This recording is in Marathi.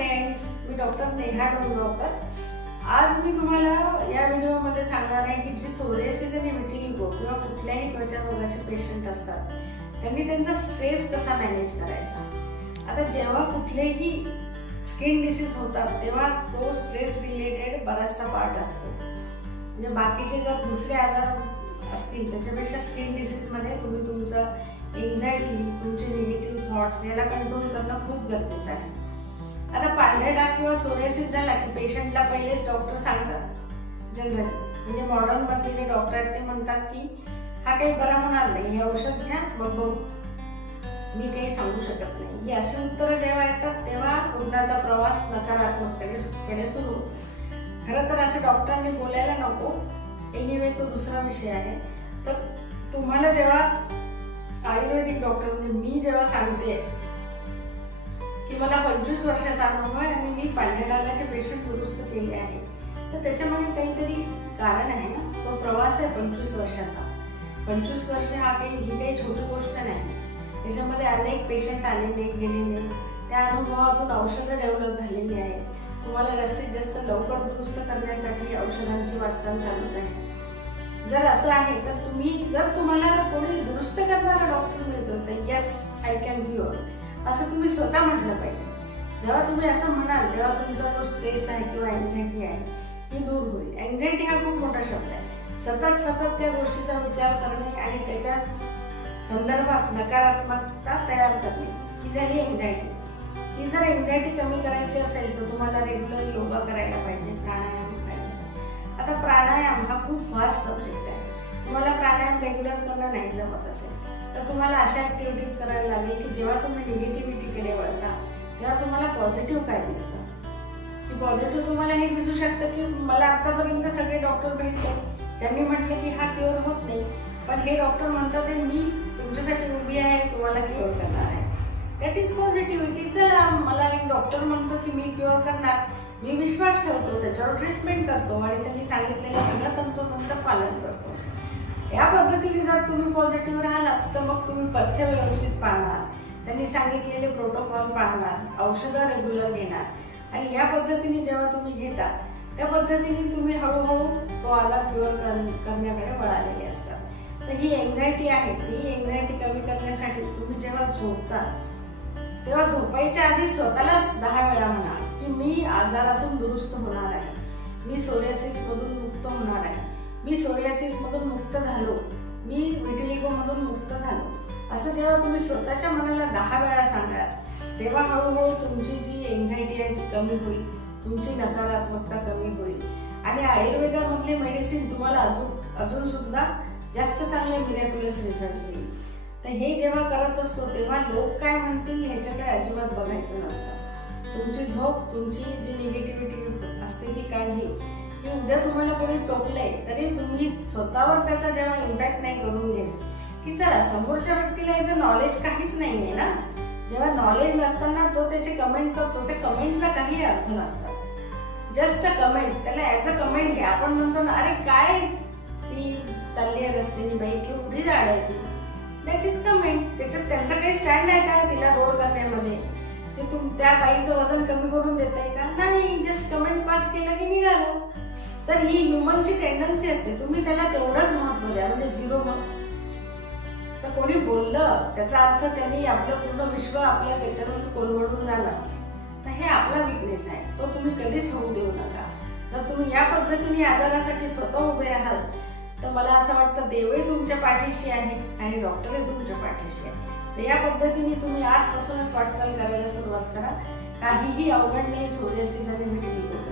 फ्रेंड्स, मी डॉक्टर नेहा डोंगरकर। आज मी तुम्हाला या व्हिडिओमध्ये सांगणार आहे की जी सोरियासिस आणि विटिलिगो किंवा कुठल्याही त्वचा रोगाचे पेशंट असतात त्यांनी त्यांचा स्ट्रेस कसा मॅनेज करायचा। आता जेव्हा कुठलेही स्किन डिसीज होतात तेव्हा तो स्ट्रेस रिलेटेड बराचसा पार्ट असतो। म्हणजे बाकीचे जर दुसरे आजार असतील त्याच्यापेक्षा स्किन डिसीज मध्ये तुम्ही तुमचं एन्झायटी, तुमचे निगेटिव्ह थॉट्स याला कंट्रोल करणं खूप गरजेचं आहे। आता पांढरा डाग किंवा सोरियासिस झाला की पेशंटला पहिलेच डॉक्टर सांगतात जनरली, म्हणजे मॉडर्न मध्ये जे डॉक्टर आहेत ते म्हणतात की हा काही बरा होणार नाही, हे औषध घ्या मग बघू, मी काही सांगू शकत नाही। ही अशी उत्तरं जेव्हा येतात तेव्हा रुग्णाचा प्रवास नकारात्मकतेकडे सुरू। खरं तर असं डॉक्टरांनी बोलायला नको, एनिवे तो दुसरा विषय आहे। तर तुम्हाला जेव्हा आयुर्वेदिक डॉक्टर म्हणजे मी जेव्हा सांगते की मला 25 वर्षाचा अनुभव आहे आणि मी पांढऱ्या डागाचे पेशंट दुरुस्त केले आहे, तर त्याच्यामध्ये काहीतरी कारण आहे ना। तो प्रवास आहे 25 वर्षाचा। 25 वर्ष ही काही छोटी गोष्ट नाही। त्याच्यामध्ये अनेक पेशंट आलेले गेलेले, त्या अनुभवातून औषधं डेव्हलप झालेली आहे। तुम्हाला जास्तीत जास्त लवकर दुरुस्त करण्यासाठी औषधांची वाटचाल चालूच आहे। जर असं आहे तर जर तुम्हाला कोणी दुरुस्त करणारा डॉक्टर मिळतो तर येस आय कॅन क्युअर असं तुम्ही स्वतः म्हटलं पाहिजे। जेव्हा तुम्ही असं म्हणाल तेव्हा तुमचा जो स्ट्रेस आहे किंवा एन्झायटी आहे ती दूर होईल। एन्झायटी हा खूप मोठा शब्द आहे। सतत त्या गोष्टीचा विचार करणे आणि त्याच्या संदर्भात नकारात्मकता तयार करणे ही झाली एन्झायटी। ही जर एन्झायटी कमी करायची असेल तर तुम्हाला रेग्युलर योगा करायला पाहिजे, प्राणायाम करायला पाहिजे। आता प्राणायाम हा खूप वास्ट सब्जेक्ट आहे। तुम्हाला प्राणायाम रेग्युलर करणं नाही जमत असेल तर तुम्हाला अशा ऍक्टिव्हिटीज करायला लागेल की जेव्हा तुम्ही निगेटिव्हिटीकडे वळता तेव्हा तुम्हाला पॉझिटिव्ह काय दिसतं। की पॉझिटिव्ह तुम्हाला हे दिसू शकतं की मला आतापर्यंत सगळे डॉक्टर भेटले ज्यांनी म्हटले की हा क्युअर होत नाही, पण हे डॉक्टर म्हणतात मी तुमच्यासाठी उभी आहे, तुम्हाला क्युअर करणार आहे। That is positivity. चला, मला एक डॉक्टर म्हणतो की मी क्युअर करणार, मी विश्वास ठेवतो, त्याच्यावर ट्रीटमेंट करतो आणि त्यांनी सांगितलेलं सगळं तंतोतंत पालन करतो। या पद्धतीने जर तुम्ही पॉझिटिव्ह राहिलात तर मग तुम्ही पथ्य व्यवस्थित पाळणार, त्यांनी सांगितलेले प्रोटोकॉल पाळणार, औषधं रेग्युलर घेणार आणि या पद्धतीने जेव्हा तुम्ही घेता त्या पद्धतीने तुम्ही हळूहळू तो आजार क्युअर करण्याकडे वळालेले असतात। तर ही एन्झायटी आहे, ही एन्झायटी कमी करण्यासाठी तुम्ही जेव्हा झोपता तेव्हा झोपायच्या आधी स्वतःलाच 10 वेळा म्हणा की मी आजारातून दुरुस्त होणार आहे, मी सोरियासिस मधून मुक्त होणार आहे, मी सोरियासिस मधून मुक्त झालो, मी विटिलिगो मधून मुक्त झालो। असं जेव्हा तुम्ही स्वतःच्या मनाला 10 वेळा सांगाल तेव्हा हळूहळू तुमची जी एन्झायटी आहे ती कमी होईल, तुमची नकारात्मकता कमी होईल आणि आयुर्वेदामधले मेडिसिन तुम्हाला अजून सुद्धा जास्त चांगले मिरॅक्युलस रिझल्ट्स देईल। तर हे जेव्हा करत असतो तेव्हा लोक काय म्हणतील ह्याच्याकडे अजिबात बघायचं नसतं। तुमची झोप, तुमची जी निगेटिव्हिटी असते ती काढली की उद्या तुम्हाला कोणी टोकलंय तरी तुम्ही स्वतःवर त्याचा जेव्हा इम्पॅक्ट नाही करून घेत की चला समोरच्या व्यक्तीला याचं नॉलेज काहीच नाहीये ना। जेव्हा नॉलेज नसताना तो त्याचे कमेंट करतो, त्या कमेंटला काही अर्थ नसतात, जस्ट अ कमेंट, त्याला ऍज अ कमेंट घ्या। आपण म्हणतो ना अरे काय ती चालली आहे रस्त्याने बाई, केवढी जाड आहे ती, दॅट इज कमेंट। त्याच्यात त्यांचा काही स्टँड आहे का तिला रोल करण्यामध्ये? ते त्या बाईचं वजन कमी करून देत आहे का? नाही, जस्ट कमेंट पास केलं की निघालो। तर ही ह्युमनची टेंडन्सी असते, तुम्ही त्याला तेवढंच महत्व द्या, म्हणजे 0 मग। तर कोणी बोललं त्याचा अर्थ त्यांनी आपलं पूर्ण विश्व आपल्या त्याच्यावर कोलवडून झालं, तर हे आपला विकनेस आहे, तो तुम्ही कधीच होऊ देऊ नका। जर तुम्ही या पद्धतीने आजारासाठी स्वतः उभे राहाल तर मला असं वाटतं देवही तुमच्या पाठीशी आहे आणि डॉक्टरही तुमच्या पाठीशी आहे। तर या पद्धतीने तुम्ही आजपासूनच वाटचाल करायला सुरुवात करा। काहीही अवघड नाही सोरियासिस आणि विटिलिगो